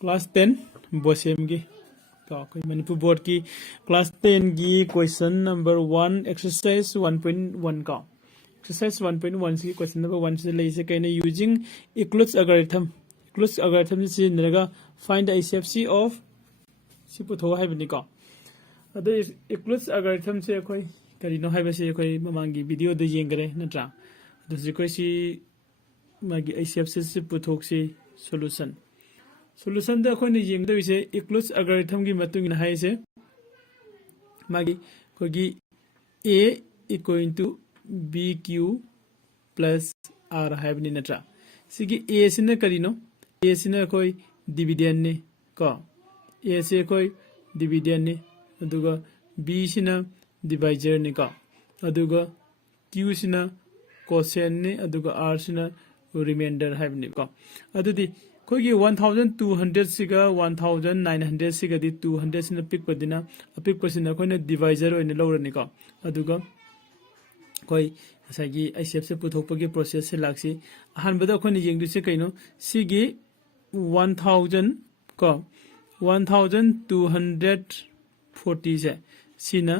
Class 10 BOSEM की कोई Manipur board की class 10 की question number 1 exercise 1.1 का exercise 1.1 की question number 1 से ले से कहने using Euclid's algorithm से NREGA find the ICFC of सी पुथो है बनी का अदो Euclid's algorithm से कोई करीनो है वैसे कोई ममांगी वीडियो दे येंगरे नट्रा दूसरी कोई सी मागी ICFC से पुथोक से solution da khoi ni yeng da ise Euclid's algorithm gi matung na hai se magi ko gi a equal to bq plus r hai bni natra sigi a sina karino a sina koi dividend ne ko a se koi dividend ne aduga b sina divisor ne ko aduga q sina quotient ne aduga r sina remainder hai bni ko adudi कोई 1200 सिगा 1900 सिगा दी 200 सिना pick पदिना अपिक पसिना कोई ने divisor ओइने लौरनि को अदुगा कोई सागी ICF से पुथोकपगी process से लागसी अहानबदा कोई ने येंगदु से कइनो सिगी 1000 को 1240 से सिना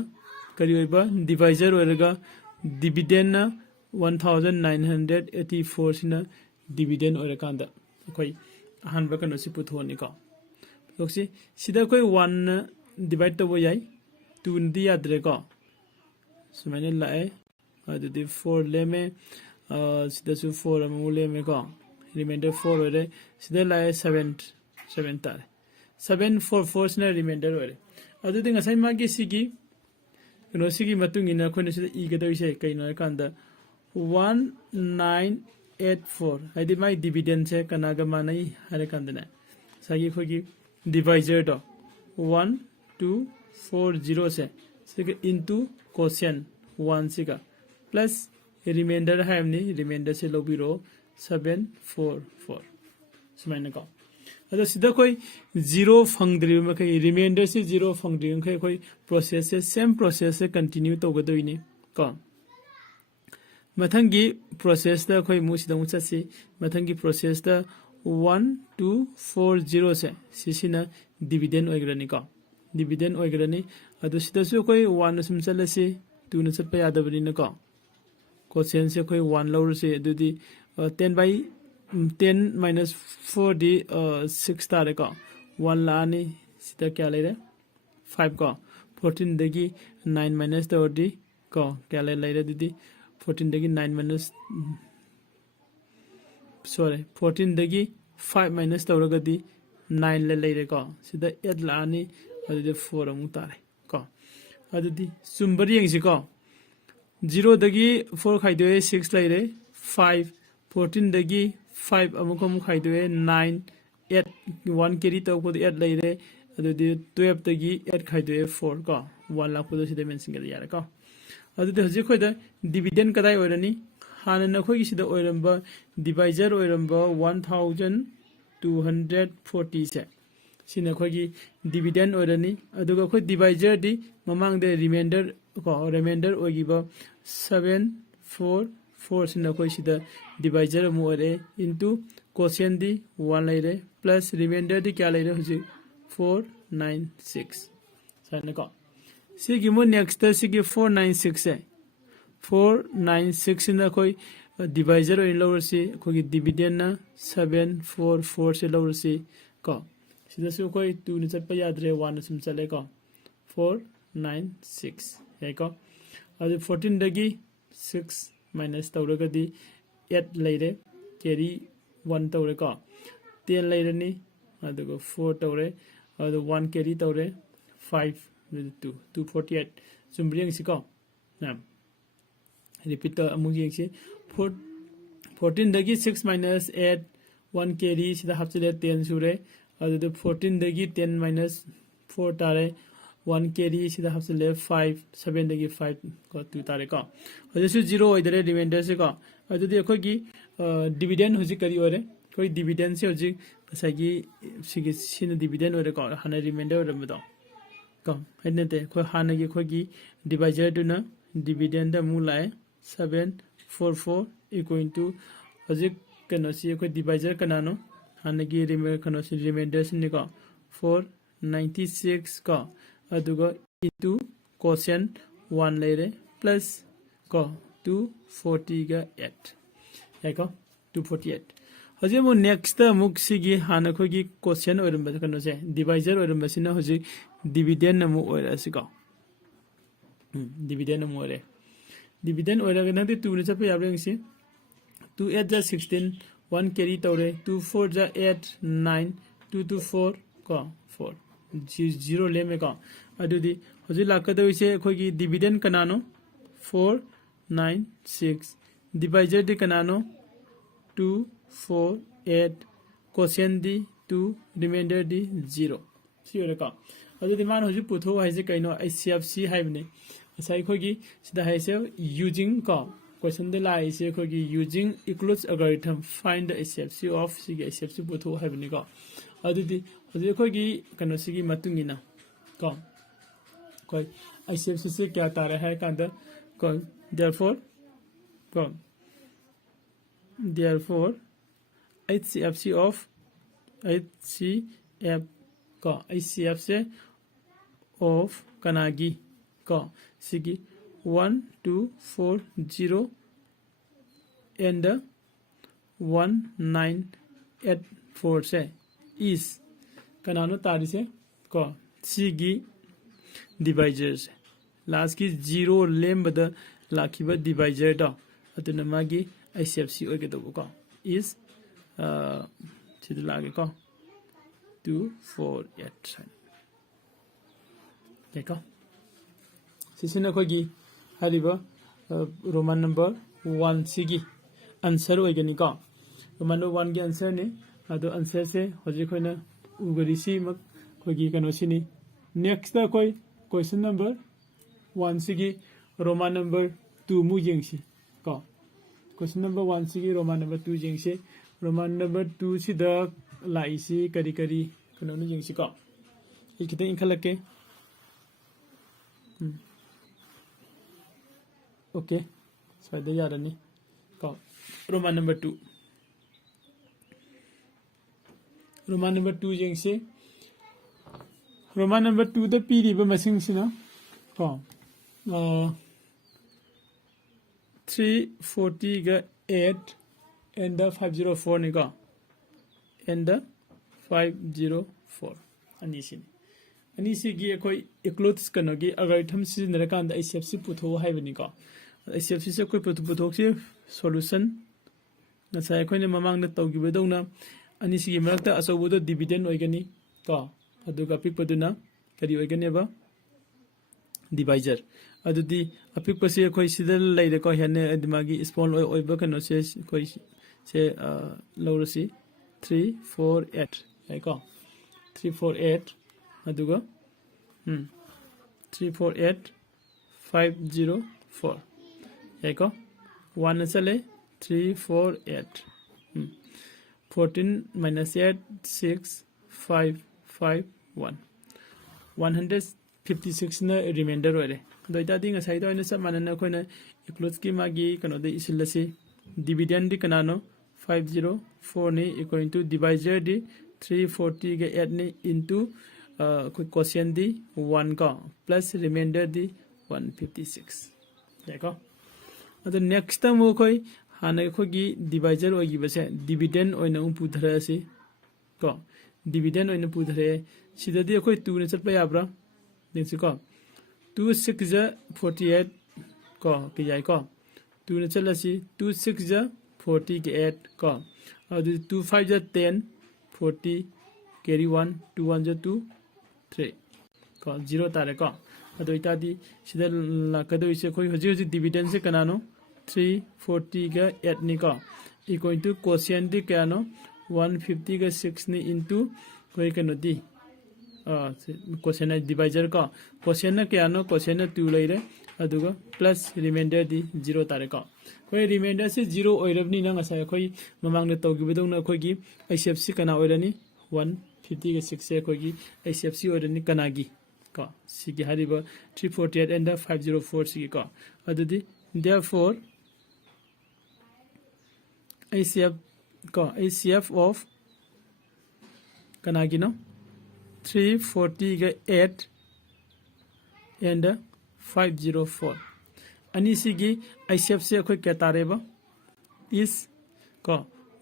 करियोबा डिवाइजर ओरगा डिविडेंड ना 1984 सिना डिविडेंड ओरकांदा कोई अहानबा कनो सि पुथोनि को लोकसि सिदा कोई 1 डिवाइड तो याय 2 दी याद्रे को सुमाने लाए अदुदि 4 लेमे सिदा सु 4 अमु लेमे को रिमाइंडर 4 ओरे सिदा लाए 7 तारे 744 सिना रिमाइंडर ओरे अदुदि ngasai मागी सिगी कनो सिगी मतुंगिना खोने सिदा इ गदोइसे कइनो कांदा 1984 हाइदि माई डिविडेंड से कनागा मानाई हरे कंदने सागी खोगी डिवाइजर तो 1240 से सिगे इनटू क्वोशिएंट 1 सिगा प्लस रिमाइंडर है हमने रिमाइंडर से लोबिरो 744 सुमाइना का अदो सिदा कोई जीरो फंगद्रि में कई रिमाइंडर से जीरो फंगद्रि में कोई प्रोसेस से सेम प्रोसेस से कंटिन्यू तो गदोइनी का मथंगी प्रोसेस दा कोई मुसिदा मुचसी मथंगी प्रोसेस दा 1240 से सिसिना डिविडेंड ओइग्रनी का डिविडेंड ओइग्रनी अदु सिदासु कोई 1 सम चलसी 2 न चपा यादबनी न का क्वेश्चन से कोई 1 लौर से दुदी 10 by 10 minus 4 दी 6 तारे का 1 लानी सिदा क्या ले रे 5 का 14 दगी 9 minus 3 दी का क्या ले रे दुदी 14 दगी 9 minus 14 दगी 5 minus तौरगदी 9 ले लेरे को सिदा 8 लानी अदुदि 4 अमु तारे को अदुदि सुंबरी यंगसि को 0 दगी 4 खाइदोए 6 लेरे 5 14 दगी 5 अमुक अमु खाइदोए 9 8 1 केरी तो को 8 लेरे अदुदि 12 दगी 8 खाइदोए 4 को 1 लाख को सिदा मेंशन कर यार को अदुदि हजि खोइदा डिविडेंड कदाय ओरनी हाना नखोगी सिदा ओरंबा डिवाइजर ओरंबा 1240 से सिना खोगी डिविडेंड ओरनी अदुगा खोइ डिवाइजर दि ममांग दे रिमाइंडर ओगिबा 744 सिना खोइ सिदा डिवाइजर मु ओरे इनटू क्वोशिएंट दि 1 लेरे प्लस रिमाइंडर दि क्या लेरे हजि 496 साना को सिगी मो नेक्स्ट सिगी 496 है 496 ना कोई डिवाइजर इन लोअर से कोई डिविडेंड ना 744 से लोअर से को सीधा से कोई 2 ने चल पे याद रहे 1 सम चले को 496 है को और 14 दगी 6 माइनस तौरगा दी 8 लेरे कैरी 1 तौरे को 10 लेरे नी अदुगो 4 तौरे और 1 कैरी तौरे 5 248 सुम्ब्रियंग सिको नाम रिपीट अमुगी से 14 दगी 6 minus 8 1 कैरी सिदा हाफचले 10 सुरे और 14 दगी 10 minus 4 तारे 1 कैरी सिदा हाफचले 5 7 दगी 5 को 2 तारे को और जैसे 0 इधर रिमाइंडर से को और जो देखो कि डिविडेंड होजी करी ओरे कोई डिविडेंड से होजी सगी सिन डिविडेंड ओरे को हाना रिमाइंडर ओरे मदो को हेनते कोई हाना की कोई की डिवाइजर दुना डिविडेंड मु लाए 744 इक्वल टू हजिक कनो सी कोई डिवाइजर कनानो हानगी रिमाइंडर से निको 496 को अदुगा इनटू क्वेश्चन 1 लेरे प्लस को 240 का 8 याको 248 हजे मो नेक्स्ट मुक सिगी हाना खोगी क्वेश्चन ओरम कनो से डिवाइजर ओरम सिना हजे डिविडेंड नमु ओरसिको डिविडेंड नमु ओरे डिविडेंड ओरगा नते 2 ने चप याबरेंगसी 2 8 जा 16 1 carry तौरे 2 4 जा 8 9 2 2 4 को 4 0 लेमे को अदुदी हजे लाकदोइसे खोगी डिविडेंड कनानो 4 9 6 डिवाइजर दि कनानो 2 4 8 क्वेश्चन दी 2 रिमाइंडर दी 0 सी ओरका अदुदी मान हजे पुथो हाइसे कइनो ICFC हाइबने असai खोगी सिदा हाइसे यूजिंग को क्वेश्चन दे लाइसे खोगी using equals algorithm find the ICFC of सिगी ICFC पुथो हाइबने को अदुदी हजे खोगी कनो सिगी मतुंगिना को कोई ICFC से क्या तारा है कांदा को therefore HCFC of HCF को ICF से of कनागी को सिगी 1 2 4 0 and 1 9 8 4 से is कनानो तारी से को सिगी डिवाइजर से लास्ट की 0 लेम बद लाखिबा डिवाइजर दो अतुना मागी ICFC ओगे दो को is सिदा लागे को 2 4 8 देखो सिसिना खोगी हरिबा रोमन नंबर 1 सिगी आंसर ओगेनी को रोमन नंबर 1 के आंसर ने अदो आंसर से हजे खोइना उगरिसी मक खोगी कनो सिनी नेक्स्ट दा कोई क्वेश्चन नंबर 1 सिगी रोमन नंबर 2 मु जेंगसी को क्वेश्चन नंबर 1 सिगी रोमन नंबर 2 जेंगसे रोमन नंबर 2 सिदा लाइसी करी करी कनो नु जेंगसी को इकिते इंखलके ओके स्वादे यारनी को रोमन नंबर 2 रोमन नंबर 2 जेंगसे रोमन नंबर 2 द पीरिबा मसिंग सिना को 340 ga 8 and the 504 ni ko and the 504 ani si gi koi eclotes kano gi algorithm sizinara kan da ICFC putho haibani ko ICFC se koi putho se solution na sai koi ne mamang na tawgi bedona ani si gi marakta asobudo dividend oigani ko aduga pikpaduna kari oigani ba divisor adudi apik pase koi sidal leide ko hene adimagi spawn oiba kano se koi se lowrasi 348 ai ko 348 aduga 348 504 ai ko 1 chale 348 14 minus 8 6 5 5 1 156 na remainder oire doita ding asai do ina sab manana khoina includes ki magi kano de isilasi dividend di kanano 504 ni equal to divisor di 340 ga 8 ni into quotient di 1 ka plus remainder di 156 देखो अद next time कोई हाने खोगी divisor ओगी बसे dividend ओइना पुधरा से को dividend ओइना पुधरे सिददी कोई 2 ने चलपा याब्रा देखि को 2 6 जा 48 को के जाय को 2 ने चलसी 2 6 जा 40 के 8 को और 2 5 जा 10 40 carry 1 2 1 जा 2 3 को 0 तारे को अदो इतादी सिदा लाकदो इसे कोई हजी डिविडेंड से कनानो 340 का 8 नि को इक्वल टू क्वोशिएंट दि कयानो 150 का 6 नि इनटू कोई कनो दि क्वोशिएंट डिवाइजर को क्वोशिएंट कयानो क्वोशिएंट 2 लैरे अदुगा प्लस रिमाइंडर दि 0 तारे को कोई रिमाइंडर से 0 ओइरबनि न ngasa कोई ममांग ने तौगिबदौना कोई ICFC कना ओइरनि 150 का 6 से कोई ICFC ओइरनि कनागी को सिगी हरिबा 348 and 504 सिगी को अदुदि therefore ACF को ACF of कनागिनो 340 ga 8 and 504 ani sigi ICF se khoi ke tareba is ko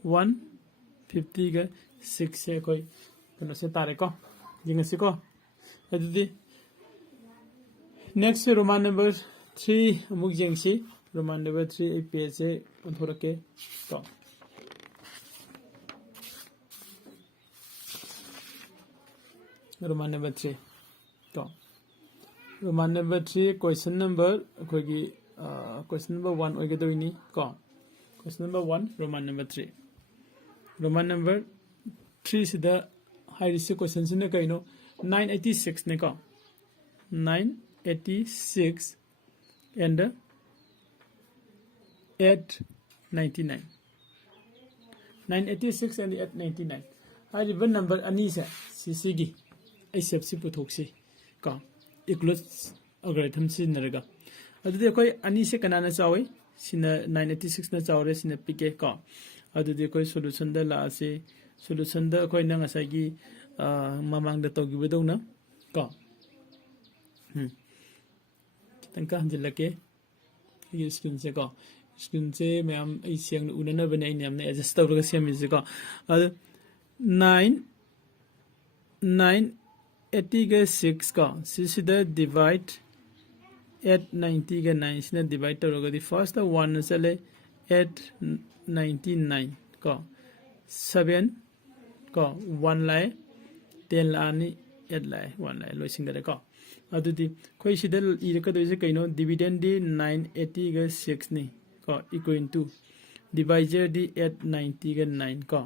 150 ga 6 se khoi kano se tare ko jingasi ko adudi next Roman number 3 amuk jengsi Roman number 3 ai page se onthorake to Roman number 3 to Roman number 3 question number akogi question number 1 oigadoini ko question number 1 Roman number 3 Roman number 3 sida high risk question sine kaino 986 ne ko 986 and 899 986 and 899 hariba number ani se sisigi ICF si puthoksi ka equals algorithm sinaraga adudi koi ani se kanana chawi sina 986 na chawre sina pike ka adudi koi solution da la ase solution da koi na ngasai gi mamang da togi bedona ka tangka hanjilake ye screen se ka screen se ma'am ai siang unana bane ai namne adjust tawraga semi se ka 980 ga 6 ka sisida divide 890 ga 9 sina divide tawraga di first the 1 sale 899 ka 7 ka 1 lai 10 la ni 8 lai 1 lai loising da ka adudi khoi sida iraka doise kaino dividend di 980 ga 6 ni ka equal to divisor di 890 ga 9 ka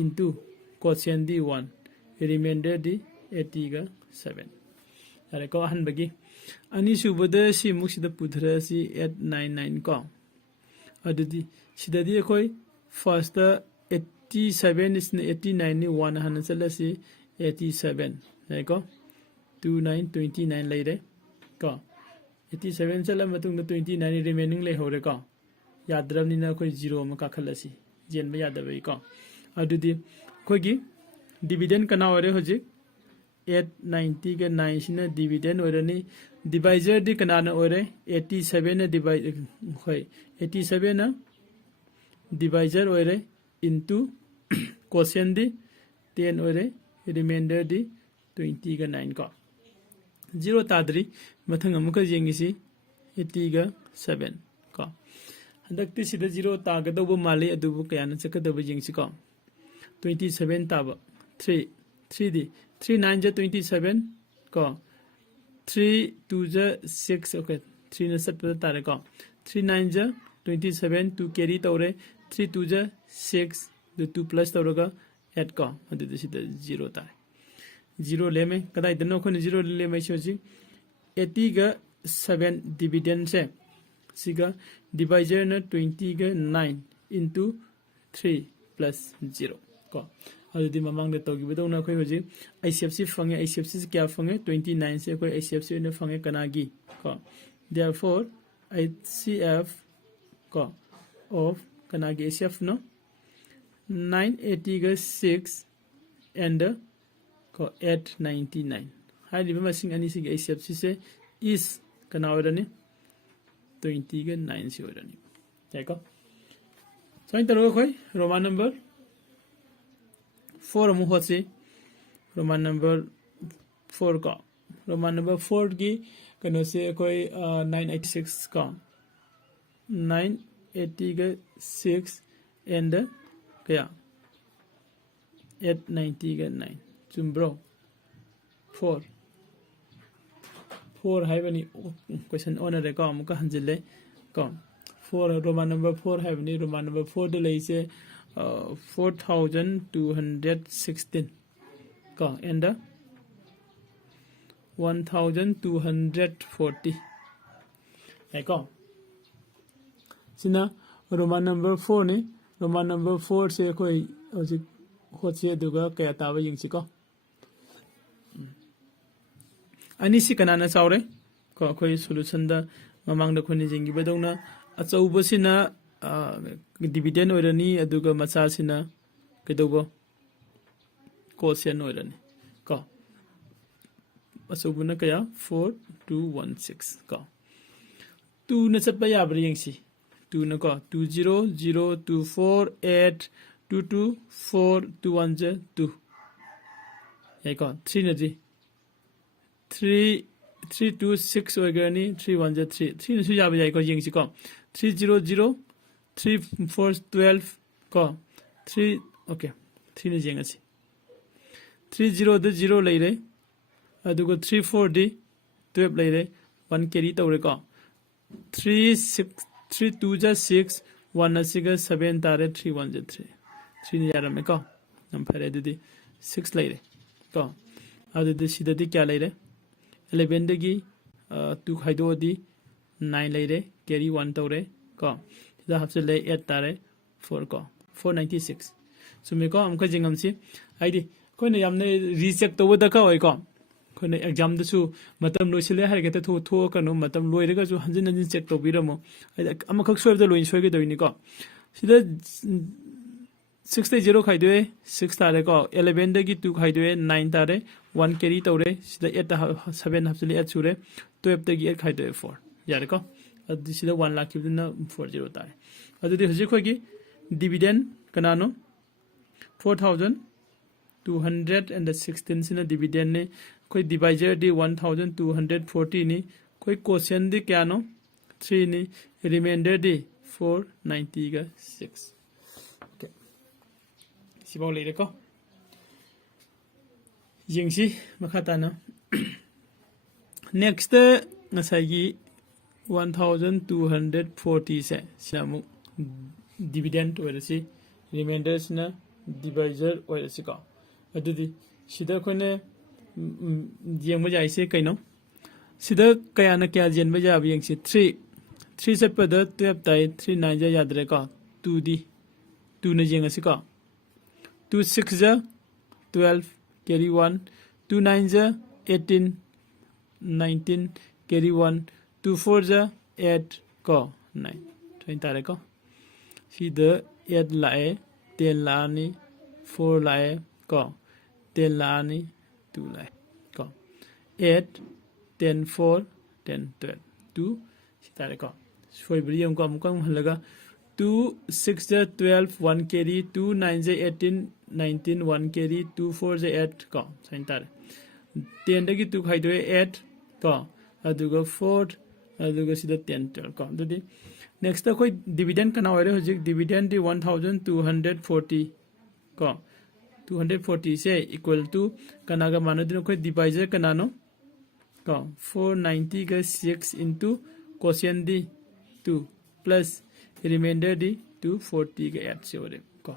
into quotient di 1 remainder di 80 ga 7 are ko han bagi ani subada si muksida pudra si 899 ko adudi sida di koi first 87 is 89 ni 1 han sala si 87 right ko 2929 laire ko 87 sala matung na 29 remaining le hore ko yadrab ni na koi 0 ma ka khalasi jen ba yadabai ko adudi koi gi dividend kana ore hoji 890 के 9 सिना dividend ओरनी divisor दि कनाना ओरे 87 ना divide होय 87 ना divisor ओरे into quotient दि 10 ओरे reminder दि 20 का 9 का 0 तादरी मथंग अमुक जेंगिसी 80 का 7 का हदक्ति सिदा 0 तागदबो माले अदुबो कयाना चकदबो जेंगसी का 27 ताब 3 दी 3 9 जा 27 को 3 2 जा 6 ओके 3 न सट पर तारे को 3 9 जा 27 2 कैरी तौरे 3 2 जा 6 द 2 प्लस तौरगा ऐड को अदु दिस 0 तारे 0 ले में कदाई दनो को 0 ले में सोची 80 का 7 डिविडेंड से सिगा डिवाइजर न 20 का 9 into 3 plus 0 को adudi mamang de togi bedona khoi hoji ICFC fange ICFC kya fange 29 se khoi ICFC ne fange kanagi ko therefore ICF ko of kanagi ICF no 980 ga 6 and ko 899 hai liba masing ani si ICFC se is kana orani 20 ga 9 si orani tako so intero khoi roman number 4 mu hoche roman number 4 का roman number 4 की कनो से कोई 986 का 980 का 6 and क्या 890 का 9 चुम्ब्रो 4 है बनी क्वेश्चन ऑनर है का मुका हंजिले का 4 roman number 4 है बनी roman number 4 de ले से 4216 का and 1240 है का सिना roman number 4 ने roman number 4 से कोई हजिक होचे दुगा कया ताबा यिंगसी को ani si kanana chawre ko khoi solution da mamang da khoni jingi bedongna achaubo sina dividend orani aduga macha sina kedobo quotient oirani ko asubuna kaya 4216 ko 2 na chatpa yabri yengsi 2 na ko 200248224221 yai ko 3 na di 326 oigani 31 3 na su yabi yai ko yengsi ko 300 3412 ko 3 okay 3 na jengasi 30 the 0 leire adugo 34 12 leire 1 carry tawre ko 32 ja 6 1 na 6 7 tare 31 ja 3 3 ni yarame ko nam phare didi 6 leire ko adu sida di kya leire 11 dagi 2 khaido di 9 leire carry 1 tawre ko sida hapse le 8 tare 4 ko 496 sumi ko amka jingam si aidi koine yamne recheck to da ka oi ko koine exam da su matam loisile har ge ta tho kanu matam loire ga su hanjin hanjin check to biramo aida amakhak soib da loin soige doini ko sida 6 0 khaidwe 6 tare ko 11 dagi 2 khaidwe 9 tare 1 carry tawre sida 8 7 hapsile 8 sure 12 dagi 8 khaidwe 4 yare ko adu sida 1 lakh kibna 40 tare adu di hoji khogi dividend kanano 4216 sina dividend ne koi divisor di 1240 ni koi quotient di kya no 3 ni remainder di 490 ga 6 okay sibaw le ko yingsi makata na next ngasai gi 1240 se sinamu dividend oirasi remainder sina divisor oirasi ko adudi sida kone jeng ba jaise kaino sida kaya na kya jen ba ja yeng si 3 set pa da 12 tai 3 9 ja yadre ko 2 di 2 na jeng asi ko 2 6 ja 12 carry 1 2 9 ja 18 19 carry 1 2 4 ja 8 ko 9 20 tare ko sida 8 lae 10 la ni 4 lae ko 10 la ni 2 lae ko 8 10 4 10 12 2 sitare ko soi bri yam ko amkang halaga 2 6 ja 12 1 carry 2 9 ja 18 19 1 carry 2 4 ja 8 ko sain tare 10 dagi 2 khaidwe 8 ko aduga 4 aduga sida 10 12 ko dudi next ta koi dividend kana oire hojik dividend di 1240 ko 240 se equal to kana ga manu din koi divisor kana no ko 490 ga 6 into quotient di 2 plus remainder di 240 ga 8 se ore ko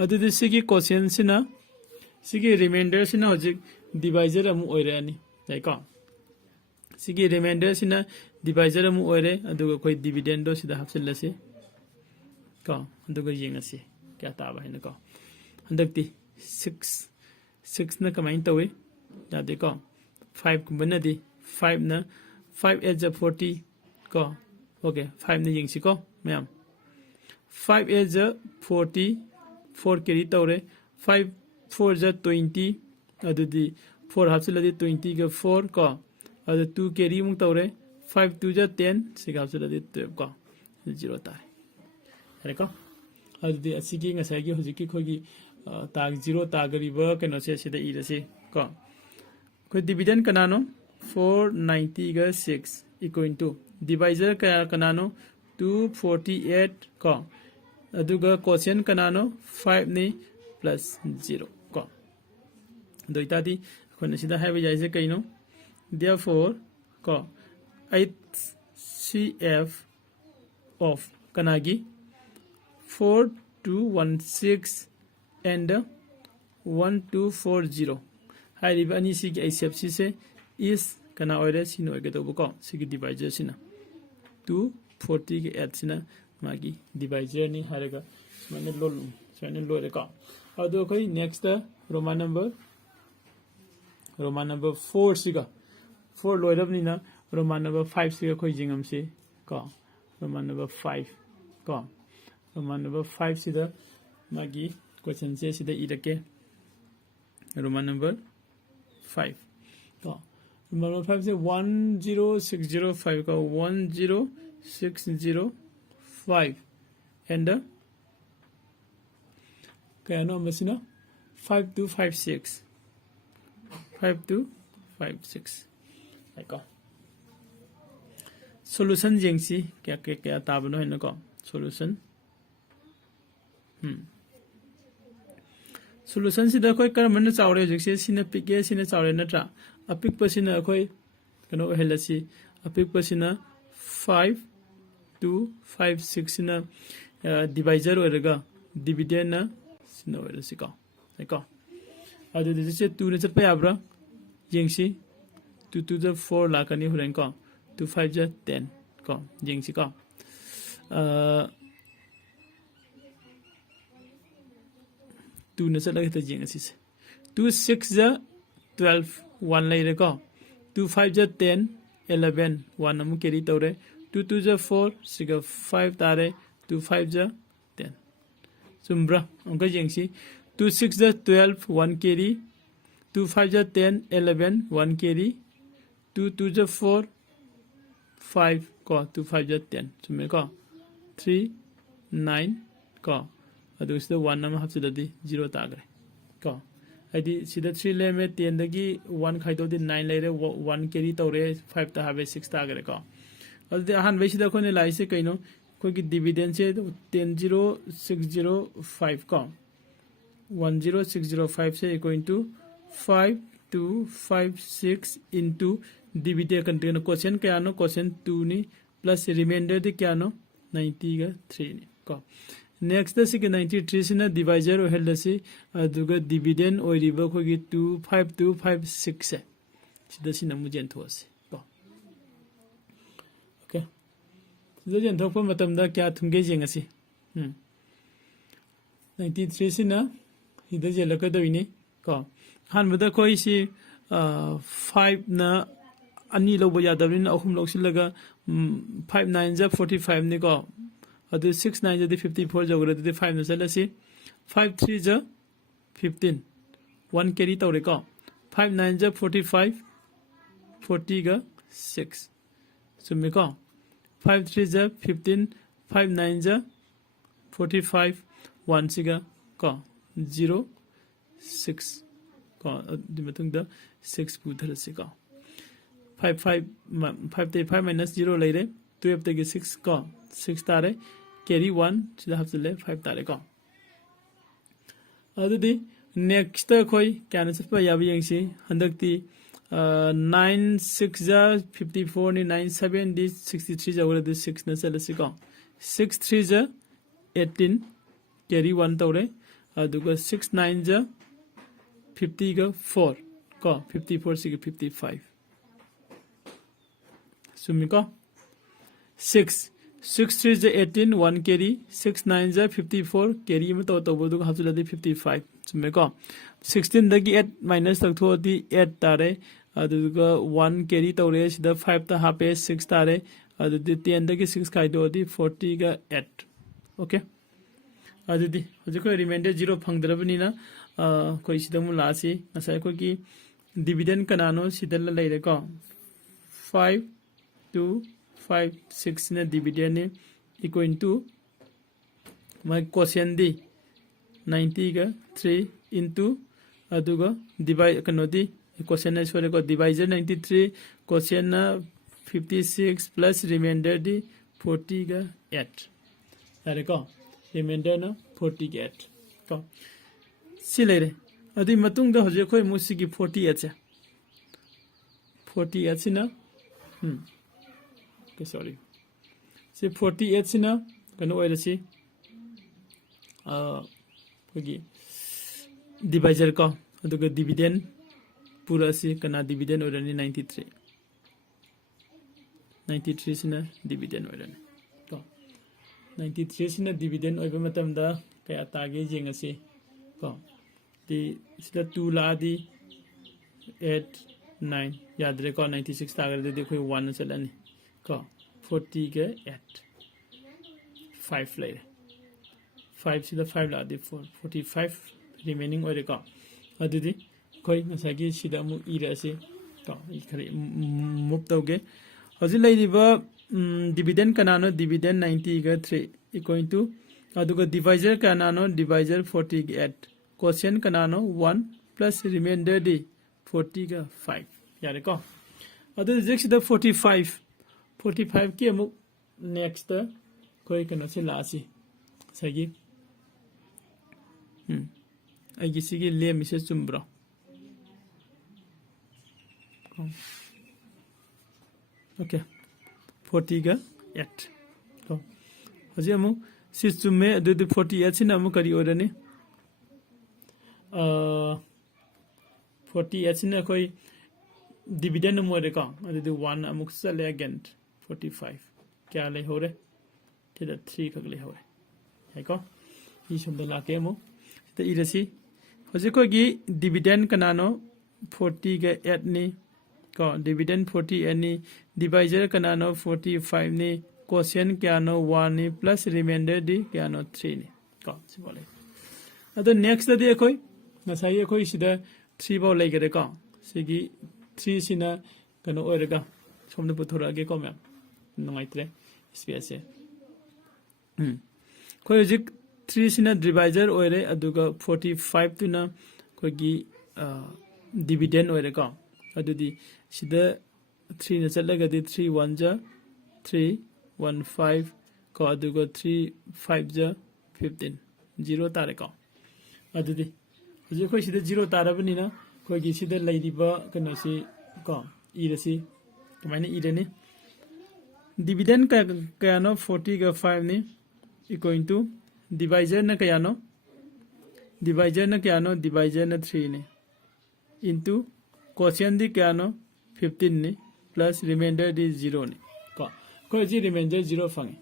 adu di sigi quotient sina sigi remainder sina hojik divisor amu oire ani dai ko sigi remainder sina divisor amu oire aduga koi dividend do sida hapsil lase ko aduga yengasi kya ta ba hin ko handakti 6 na kamain tawe yade ko 5 kumbana di 5 na 5 8 ja 40 ko okay 5 na yengsi ko ma'am 5 8 ja 40 4 carry tawre 5 4 ja 20 adudi 4 hapsil di 20 ga 4 ko adu 2 carry mung tawre 5 2 ja 10 sig hapsil di 12 ko 0 tare are ko adudi asigi ngasai gi hojiki khogi tag 0 tagariba keno se sida irase ko ko dividend kanano 490 ga 6 equal to divisor kaya kanano 248 ko aduga quotient kanano 5 ni plus 0 ko doita di khona sida haiba jaise kaino therefore ko 8cf of kanagi 4216 and 1240 hariba ani sigi acf se is kana oire sino ege to ko sigi divisor sina 240 ge 8 sina magi divisor ni harega mane lo re ka ado koi next roman number 4 siga 4 loirab ni na roman number 5 siga koi jingam se ka roman number 5 ka roman number 5 sida magi question se sida irake Roman number 5 ko Roman number 5 se 10605 ko 10605 and kaya no masina 5256 5256 ko solution jengsi kya tabano hin ko solution solution sida koi karamana chawre jikse sina pike sina chawre natra apik pasina koi kano helasi apik pasina 5 2 5 6 sina divisor orega dividend na sina orasi ko adu dise 2 ne chapa yabra jengsi 2 to the 4 lakani huren ko 2 5 ja 10 ko jengsi ko 2 na chala kita jeng asi 2 6 ja 12 1 lai re ko 2 5 ja 10 11 1 amu carry tawre 2 2 ja 4 siga 5 tare 2 5 ja 10 sumbra onka jeng si 2 6 ja 12 1 carry 2 5 ja 10 11 1 carry 2 2 ja 4 5 ko 2 5 ja 10 summe ko 3 9 ko adu sida 1 nama hapsidadi 0 tagre ko adi sida 3 leme 10 dagi 1 khaito di 9 laire 1 carry tawre 5 ta have 6 tagre ko adu ahan be sida ko ne lai se kaino ko ki dividend se 10605 ko 10605 se equal to 5256 into dividend contain question kya no question 2 ni plus remainder di kya no 90 ga 3 ni ko next the 93 sina divisor o helasi aduga dividend o riba ko gi 25256 se sida sina mu jen those ko okay sida jen thok pa matam da kya thumge jeng asi 93 sina ida jela ka doini ko han bada koi si 5 na ani lobo yadabin ahum loksilaga 5 9 ja 45 ni ko adu 6 9 ja 54 jogre de 5 na salasi 5 3 ja 15 1 carry tawre ko 5 9 ja 45 40 ga 6 sumi ko 5 3 ja 15 5 9 ja 45 1 siga ko 0 6 ko di matung da 6 pu thar se ko 5 5 minus 0 laire 12 tagi 6 ko 6 tare carry 1 sida hapsile 5 tare ko adudi next koi cancel pa yabi yengsi handakti 9 6 ja 54 ni 9 7 di 63 ja ora di 6 na salasi ko 6 3 ja 18 carry 1 tawre aduga 6 9 ja 50 ga 4 ko 54 siga 55 sumiko 6 6 3 ja 18 1 carry 6 9 ja 54 carry ma to bodu hapsula di 55 sumiko 16 dagi 8 minus tak tho di 8 tare aduga 1 carry tawre sida 5 ta hape 6 tare adu di 10 dagi 6 kai do di 40 ga 8 okay adu di hoje ko remainder 0 phangdrabani na koi sida mu la si asai ko ki dividend kanano sida la leire ko 5 2 5 6 na dividend ne equal to my quotient di 90 ga 3 into aduga divide kano di quotient na sore ko divisor 93 quotient na 56 plus remainder di 40 ga 8 are ko remainder na 40 ga 8 ko si leire adi matung da hoje khoi musigi 48 cha 48 sina okay sorry si 48 sina kano oira si kogi divisor ko aduga dividend pura si kana dividend orani 93 sina dividend orani ko 93 sina dividend oiba matam da kaya tage jengasi ko di sida 2 la di 8 9 yadre ko 96 tagar de khoi 1 chalani ko 40 ke 8 5 later 5 sida 5 la di 4 45 remaining ore ko adudi khoi ngasagi sida mu ira se to I khari move tawge hojik leiriba dividend kanano dividend 90 ga 3 equal to aduga divisor kanano divisor 40 ga 8 quotient kanano 1 plus remainder di 40 ga 5 yare ko adu jik sida 45 ki amuk next khoi kana se la si sagi aigi sigi le mise chumbro okay 40 ga 8 to haji amu si chumme adu 48 sin amu kari orani 48 sin koi dividend mo re ka adu 1 amuk sale again 45 kya le hore tida 3 khak le hore hai ko I shomda la ke mo ta irasi haji ko gi dividend kanano 40 ga 8 ni ko dividend 40 ani divisor kanano 45 ni quotient kyano 1 ni plus remainder di kyano 3 ni ko sibole ado next di koi nasai koi sida 3 baw lai gare ko sigi 3 sina kano oirega somna puthora ge ko mem nungaitre space koi jik 3 sina divisor oire aduga 45 tuna koi gi dividend oire ko adudi sida 3 na chalaga di 3 1 ja 3 1 5 ko aduga 3 5 ja 15 0 tare ko adudi huje khoi sida 0 tarabani na khoi gi sida lairiba kana si ko irasi kamaina irani dividend ka kayano 40 ga 5 ni equal to divisor na kayano divisor na 3 ni into quotient di kayano 15 ni plus remainder di 0 ni ko ko ji remainder 0 fangi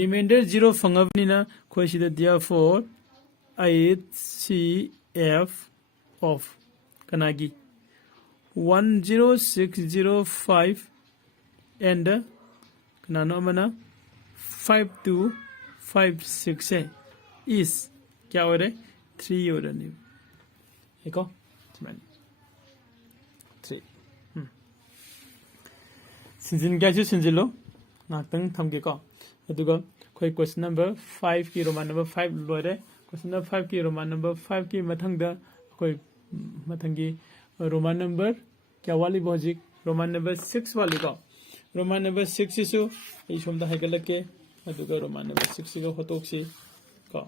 remainder 0 fangabni na ko sida therefore HCF of kanagi 10605 and kanano mana 5256 is kya ho raha 3 ho raha ni eko 3 sinjin gaju sinjilo naktang thamge ko aduga khoi question number 5 ki roman number 5 loire question number 5 ki roman number 5 ki mathangda khoi mathangi roman number kya wali bojik roman number 6 wali ko roman number 6 isu ei somda haigalake aduga roman number 6 ga hotoksi ko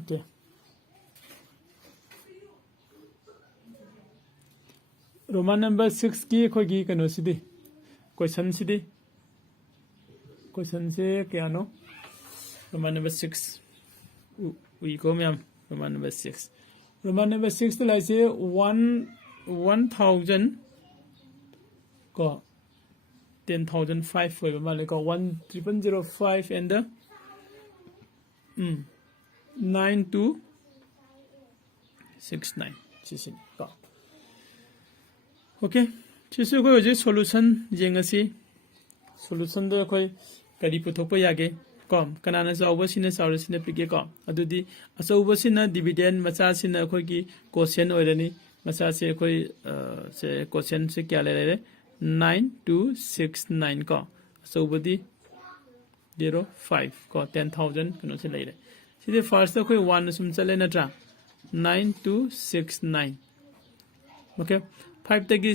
okay roman number 6 ki khoi gi kano sidi question se kya no roman number 6 we go ma'am roman number 6 to like say 1000 ko 10005 hoiba male ko 10005 and the 9269 chisin ko okay chisu ko je solution jengasi solution do koi kari puthokpa yage kom kanana jawba sina sawra sina pike ko adudi asawba sina dividend macha sina khoi gi quotient oirani macha se khoi se quotient se kya le 9269 ko asawbadi 05 ko 10000 kano se leire sidi first khoi 1 sum chale na tra 9269 okay 5 tagi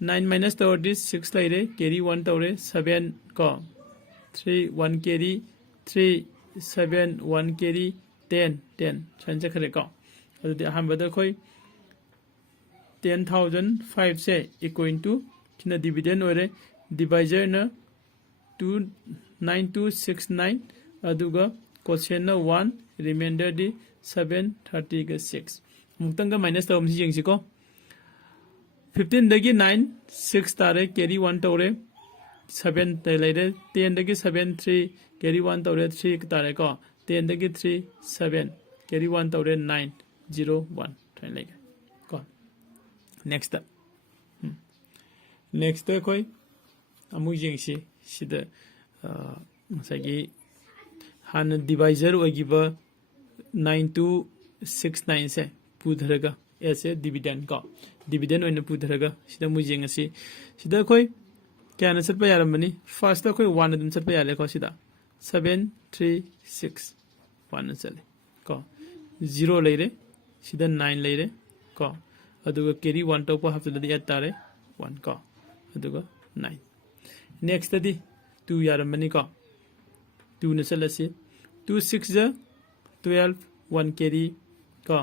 9 minus to this 6 leire carry 1 tore 7 ko 3 1 carry 3 7 1 carry 10 chanja khare ko adudi ahambada khoi 10005 se equal to kina dividend ore divisor na 29269 aduga quotient na 1 remainder di 730 ga 6 muktanga minus to amsi jengsi ko 15 dagi 9 6 tare carry 1 tore 7 te laire 10 dagi 7 3 carry 1 tore 3 tare ko 10 dagi 3 7 carry 1 tore 9 0 1 train like ko next koi amu jengsi sida masagi हाँ divisor होगिबा 9269 से पुधरगा ऐसे dividend का dividend ओइना पुधरगा सिदा मुजेंग असि सिदा कोई क्या न सटपा यारमनी फर्स्ट कोई 1 अदम सटपा याले को सिदा 736 1 चले को 0 लेरे सिदा 9 लेरे को अदुगा कैरी 1 टोपा हाफददी 8 तारे 1 को अदुगा 9 नेक्स्ट दी 2 यारमनी को 2 न चलसी 2 6 जा 12 1 carry का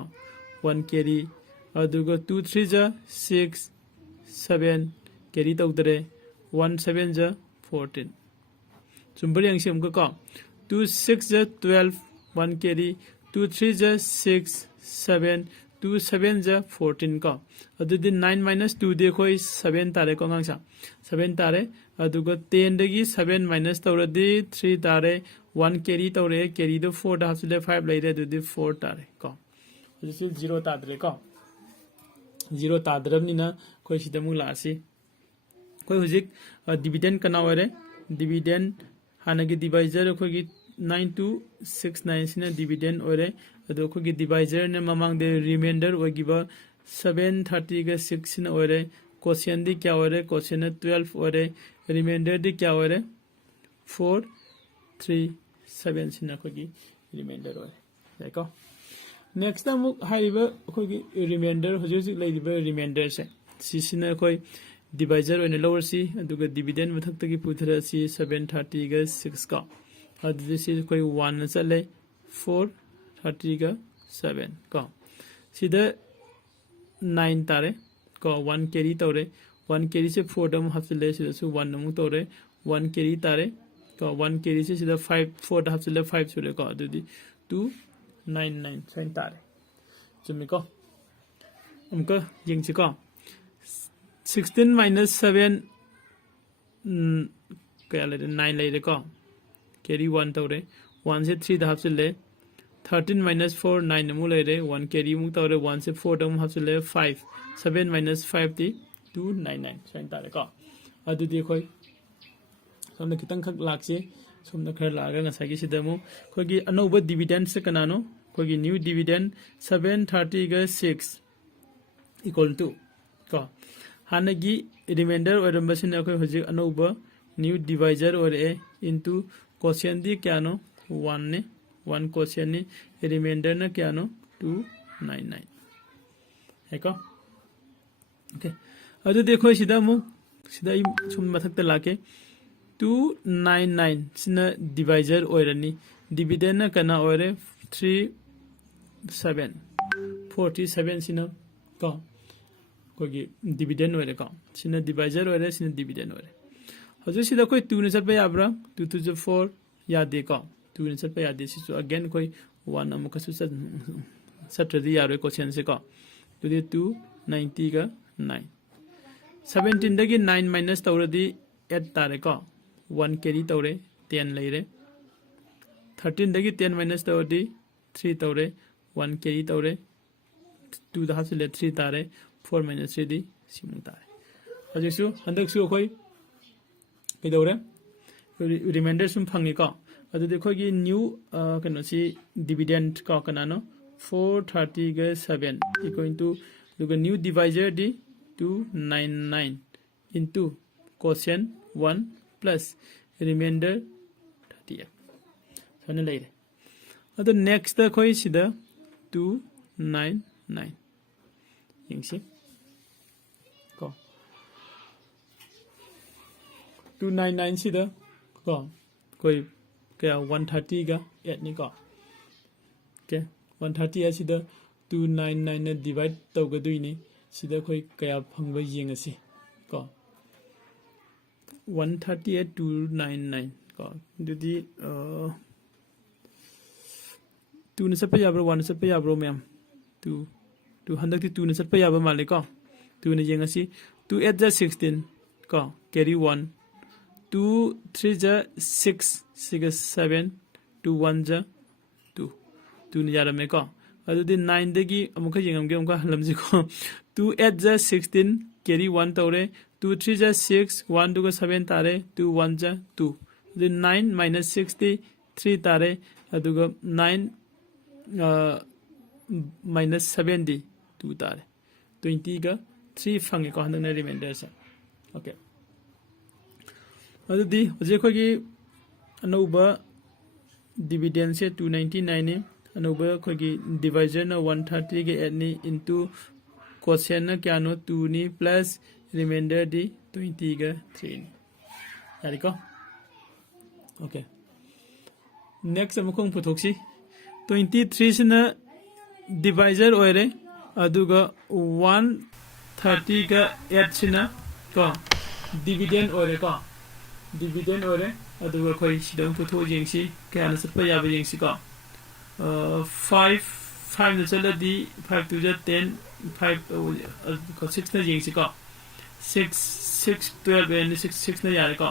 1 carry अदुगा 2 3 जा 6 7 carry तौदरे 1 7 जा 14 चुंबरी अंशी हमको का 2 6 जा 12 1 carry 2 3 जा 6 7 2 7 जा 14 का अदुदी 9 minus 2 दे कोई 7 तारे को गांसा 7 तारे अदुगा 10 दगी 7 minus तौरदी 3 तारे 1 carry तौरे carry दो 4 दा हाफले 5 लेरे अदुदी 4 तारे को अदुसी 0 तादरे को 0 तादरबनिना कोई सिदमु लासी कोई हुजिक डिविडेंड कना वरे डिविडेंड हानगी डिवाइजर कोई 9269 सिना डिविडेंड ओरे अदो कोई डिवाइजर ने ममांग दे रिमाइंडर ओगिबा 730 का 6 सिना ओरे क्वेश्चन दी क्या ओरे क्वेश्चन 12 ओरे रिमाइंडर दी क्या ओरे 437 सिना कोई रिमाइंडर ओरे देखो नेक्स्ट अमुक हाइबा कोई रिमाइंडर हुजिक लेदिबा रिमाइंडर से सिसिना कोई डिवाइजर ओने लोअर सी अदुगा डिविडेंड मथक्तगी पुथरा सी 730 का 6 का अदुदी सी कोई 1 चले 430 का 7 का सीधा 9 तारे को 1 कैरी तौरे 1 कैरी से 4 दम हाफले सीधा सु 1 नमु तौरे 1 कैरी तारे को 1 कैरी से सीधा 5 4 दा हाफले 5 सुरे को अदुदी 299 साइन तारे जुमी को हमको यिंगची को 16 minus 7 क्या ले 9 ले को कैरी 1 तौरे 1 से 3 दा हाफले 13 minus 4 9 नमु ले 1 कैरी मु तौरे 1 से 4 दम हाफले 5 7 minus 5 दी 299 साइन तारे को अदुदी कोई सोमने कितंग खक लाक्से सोमने खर लागा ngसागी सिदमु कोगी अनोबा डिविडेंड से कनानो कोगी न्यू डिविडेंड 730 का 6 इक्वल टू को हानगी रिमाइंडर ओरमबसिन अखोय हुजिक अनोबा न्यू डिवाइजर और ए इनटू क्वेश्चन दी क्यानो 1 ने 1 क्वेश्चन ने रिमाइंडर न क्यानो 299 है को ओके अदु देखो सिदा मु सिदा सुम मथक लाके 299 सिना डिवाइजर ओरनी डिविडेंड न कना ओरे 37 47 सिना को कोगी डिविडेंड ओरे को सिना डिवाइजर ओरे सिना डिविडेंड ओरे हजुर सिदा कोई 2 ने सबै याब्रा 2 to 4 यादे को 2 ने सबै यादे सिसु अगेन कोई 1 अमुक सु सत्रदी यारो क्वेश्चन से को तुदे 290 का 9 17 दगी 9 माइनस तौरदी 8 तारे को 1 कैरी तौरे 10 लेरे 13 दगी 10 माइनस तौरदी 3 तौरे 1 कैरी तौरे 2 दा हाफले 3 तारे 4 minus 3 दी सिमु तारे हजुरसु हंदकसु कोई किदौरे रिमाइंडर सुम फंगी को अदु देखो कि न्यू कनोसी डिविडेंड को कनानो 430 का 7 इक्वल टू दुगा न्यू डिवाइजर दी 299 into क्वेश्चन 1 प्लस रिमाइंडर 38 सने लेरे अदु नेक्स्ट द कोई सिदा 299 यंगसी को 299 सिदा को कोई क्या 130 का 8 नि को के 130 सिदा 299 ने डिवाइड तौगदुइनी सिदा कोई क्या फंगबा यंगसी को 138 299 को दुदी 2 ने सपे याब्रो 1 सपे याब्रो मैम 2 हंदक 2 ने सपे याबा माले को 2 ने यंगसी 2 8 जा 16 को कैरी 1 2 3 जा 6 6 7 2 1 जा 2 ने यारा में को अदुदी 9 दगी अमुक यंगमगे अमुक हलमजी को 2 8 जा 16 कैरी 1 तौरे 2 3 जा 6 1 2 7 तारे 2 1 जा 2 9 minus 6 दी 3 तारे अदुगा 9 minus 7 दी 2 तारे 20 का 3 फंगे को हंदना रिमाइंडर से ओके अदुदी हजे खोगी अनौबा डिविडेंड से 299 ने अनौबा खोगी डिवाइजर ना 130 के 8 ने इनटू क्वेश्चन ना क्या नो 2 नी प्लस रिमाइंडर दी 20 का 3 ने यारी को ओके नेक्स्ट अमुकों पुथोक्सी 23 से ना डिवाइजर ओरे अदुगा 130 का 8 से ना को डिविडेंड ओरे को डिविडेंड ओरे अदुगा कोई सिदों पुथो जेंसी क्या ना सब याब जेंसी को 5 ना चला दी 5 to 10 5 को 6 ना जेंसी को 6 12 and 6 ना यार को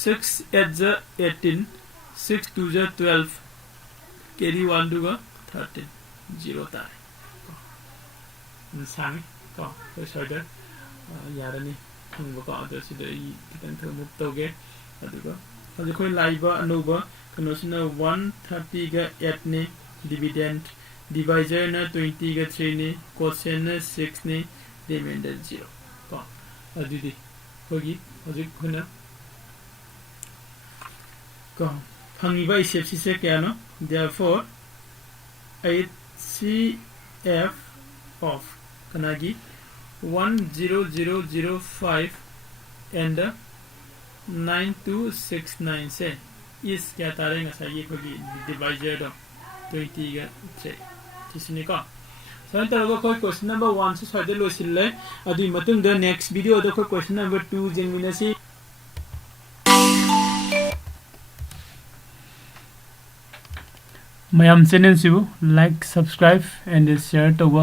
6 8 18 6 2 12 carry 1 दुगा 13 0 तारे सांग को फर्दर यारनी हंगबको अदर सिदा कितन थ मुक्त तोगे अदुगा हजे कोई लाइबा अनोबा कनोसिना 130 का 8 ने डिविडेंड डिवाइजर ना 20 का 3 ने क्वेश्चन ना 6 ने रिमाइंडर 0 को अदुदी होगी हजे खुना को फंगिबा इसेप्सी से क्या no therefore 8CF of kanagi 10005 and 9269 से इस क्या तारे नसाई कोई डिवाइजर दो 20 का से किसने का सर तरह कोई क्वेश्चन नंबर 1 से सादे लो सिले अदि मतुंग द नेक्स्ट वीडियो दो कोई क्वेश्चन नंबर 2 जेंगमिनसी मैम चैनल सिबु लाइक सब्सक्राइब एंड शेयर तौबा